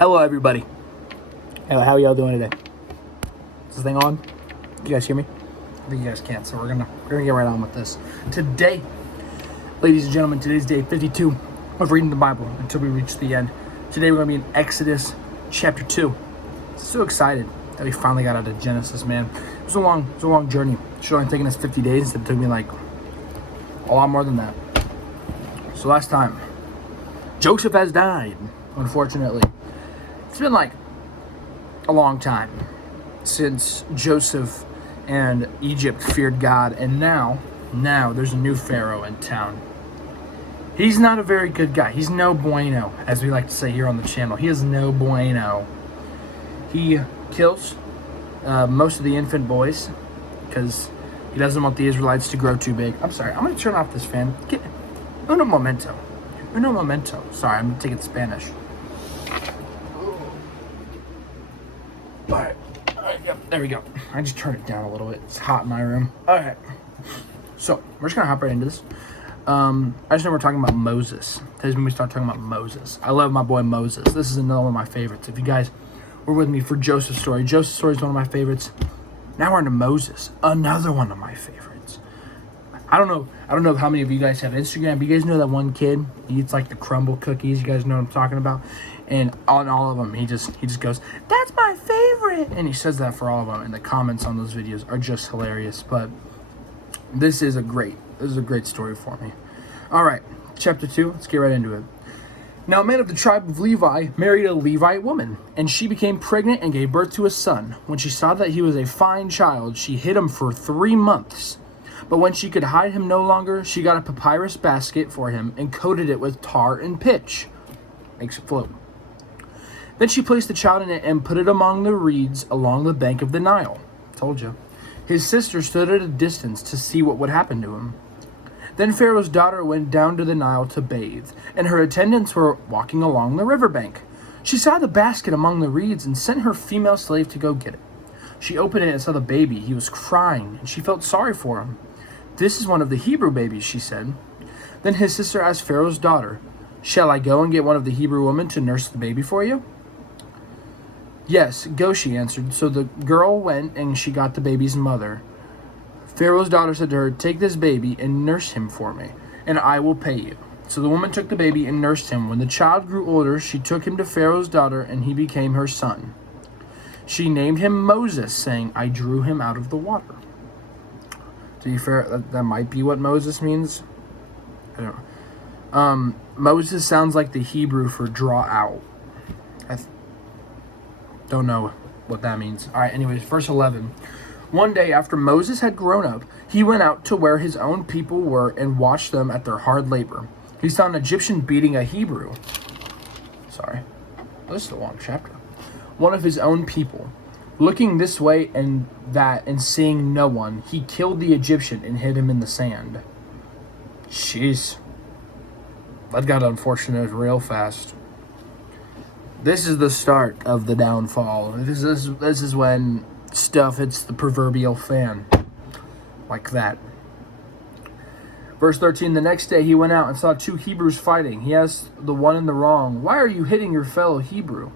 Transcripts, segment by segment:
Hello, everybody. Hello, how y'all doing today? Is this thing on? Can you guys hear me? I think you guys can't, so we're gonna get right on with this. Today, ladies and gentlemen, today's day 52 of reading the Bible until we reach the end. Today we're gonna be in Exodus chapter 2. So excited that we finally got out of Genesis, man. It was a long journey. It should have only taken us 50 days. It took me like a lot more than that. So last time, Joseph has died, unfortunately. It's been like a long time since Joseph and Egypt feared God, and now there's a new Pharaoh in town. He's not a very good guy. He's no bueno, as we like to say here on the channel. He is no bueno. He kills most of the infant boys because he doesn't want the Israelites to grow too big. I'm sorry, I'm going to turn off this fan. Uno momento. Uno momento. Sorry, I'm going to take it Spanish. Alright, yep, there we go. I just turned it down a little bit. It's hot in my room. Alright, so we're just gonna hop right into this. I just know we're talking about Moses. Today's when we start talking about Moses. I love my boy Moses. This is another one of my favorites. If you guys were with me for Joseph's story is one of my favorites. Now we're into Moses, another one of my favorites. I don't know how many of you guys have Instagram, but you guys know that one kid, he eats like the crumble cookies. You guys know what I'm talking about? And on all of them, he just goes, "That's my favorite," and he says that for all of them. And the comments on those videos are just hilarious. But this is a great story for me. All right, chapter 2. Let's get right into it. Now, a man of the tribe of Levi married a Levite woman, and she became pregnant and gave birth to a son. When she saw that he was a fine child, she hid him for 3 months. But when she could hide him no longer, she got a papyrus basket for him and coated it with tar and pitch. Makes it float. Then she placed the child in it and put it among the reeds along the bank of the Nile. Told you. His sister stood at a distance to see what would happen to him. Then Pharaoh's daughter went down to the Nile to bathe, and her attendants were walking along the riverbank. She saw the basket among the reeds and sent her female slave to go get it. She opened it and saw the baby. He was crying, and she felt sorry for him. "This is one of the Hebrew babies," she said. Then his sister asked Pharaoh's daughter, "Shall I go and get one of the Hebrew women to nurse the baby for you?" "Yes, go," she answered. So the girl went and she got the baby's mother. Pharaoh's daughter said to her, "Take this baby and nurse him for me, and I will pay you." So the woman took the baby and nursed him. When the child grew older, she took him to Pharaoh's daughter, and he became her son. She named him Moses, saying, "I drew him out of the water." To be fair, that might be what Moses means. I don't know. Moses sounds like the Hebrew for draw out. Don't know what that means. All right, anyways, verse 11. One day after Moses had grown up, he went out to where his own people were and watched them at their hard labor. He saw an Egyptian beating a Hebrew. Sorry, this is the wrong chapter. One of his own people. Looking this way and that and seeing no one, he killed the Egyptian and hid him in the sand. Jeez. That got unfortunate real fast. This is the start of the downfall. This is when stuff hits the proverbial fan. Like that. Verse 13, the next day he went out and saw 2 Hebrews fighting. He asked the one in the wrong, "Why are you hitting your fellow Hebrew?"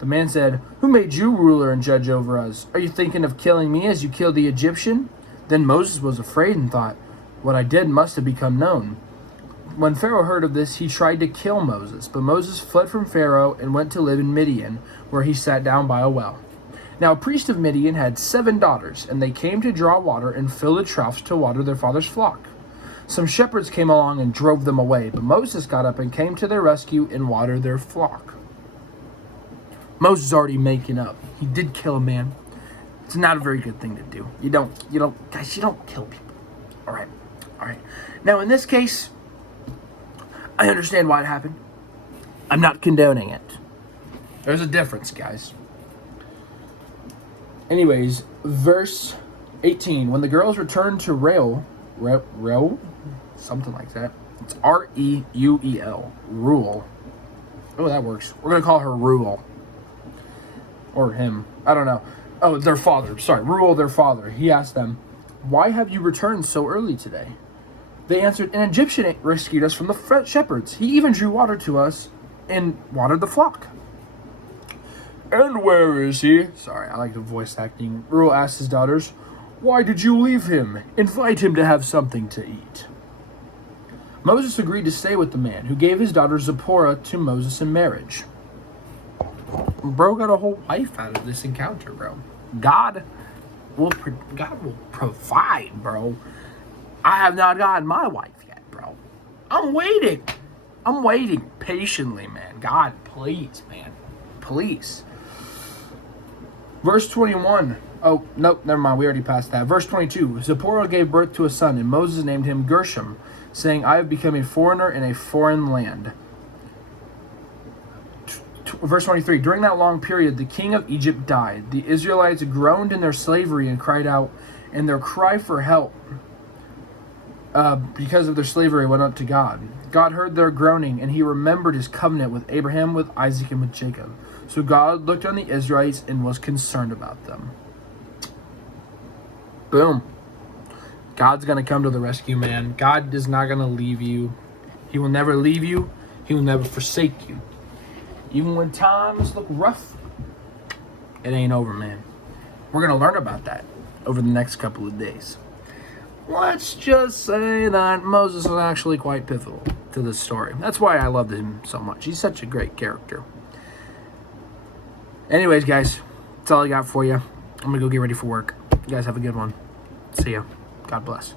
The man said, "Who made you ruler and judge over us? Are you thinking of killing me as you killed the Egyptian?" Then Moses was afraid and thought, "What I did must have become known." When Pharaoh heard of this, he tried to kill Moses, but Moses fled from Pharaoh and went to live in Midian, where he sat down by a well. Now a priest of Midian had 7 daughters, and they came to draw water and fill the troughs to water their father's flock. Some shepherds came along and drove them away, but Moses got up and came to their rescue and watered their flock. Moses is already making up. He did kill a man. It's not a very good thing to do. You don't kill people. All right. Now in this case, I understand why it happened. I'm not condoning it. There's a difference, guys. Anyways, verse 18. When the girls returned to Reuel, something like that. It's Reuel. Rule. Oh, that works. We're going to call her Reuel. Or him. I don't know. Oh, their father. Sorry, Reuel, their father. He asked them, "Why have you returned so early today?" They answered, "An Egyptian rescued us from the shepherds. He even drew water to us and watered the flock." And where is he? Sorry, I like the voice acting. Reuel asked his daughters, why did you leave him? Invite him to have something to eat. Moses agreed to stay with the man, who gave his daughter Zipporah to Moses in marriage. Bro got a whole wife out of this encounter, bro. God will provide, bro. I have not gotten my wife yet, bro. I'm waiting patiently, man. God, please, man. Please. Verse 21. Oh, nope, never mind. We already passed that. Verse 22. Zipporah gave birth to a son, and Moses named him Gershom, saying, I have become a foreigner in a foreign land. Verse 23. During that long period, the king of Egypt died. The Israelites groaned in their slavery and cried out, and their cry for help because of their slavery went up to God. God heard their groaning, and he remembered his covenant with Abraham, with Isaac, and with Jacob. So God looked on the Israelites and was concerned about them. Boom. God's going to come to the rescue, man. God is not going to leave you. He will never leave you. He will never forsake you. Even when times look rough, it ain't over, man. We're going to learn about that over the next couple of days. Let's just say that Moses was actually quite pivotal to this story. That's why I loved him so much. He's such a great character. Anyways, guys, that's all I got for you. I'm going to go get ready for work. You guys have a good one. See ya. God bless.